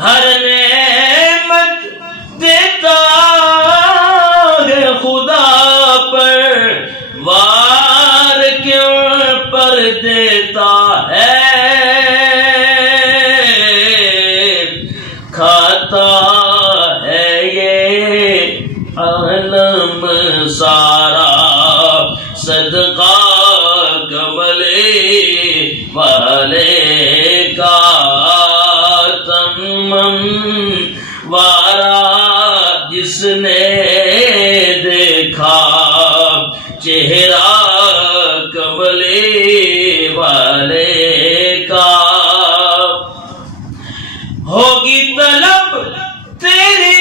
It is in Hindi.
हर नेमत देता है खुदा पर, वार क्यों पर देता है। खाता है ये आलम सारा सदका कमले वाले का। तमम वारा जिसने देखा चेहरा कमले वाले का। होगी तलब तेरी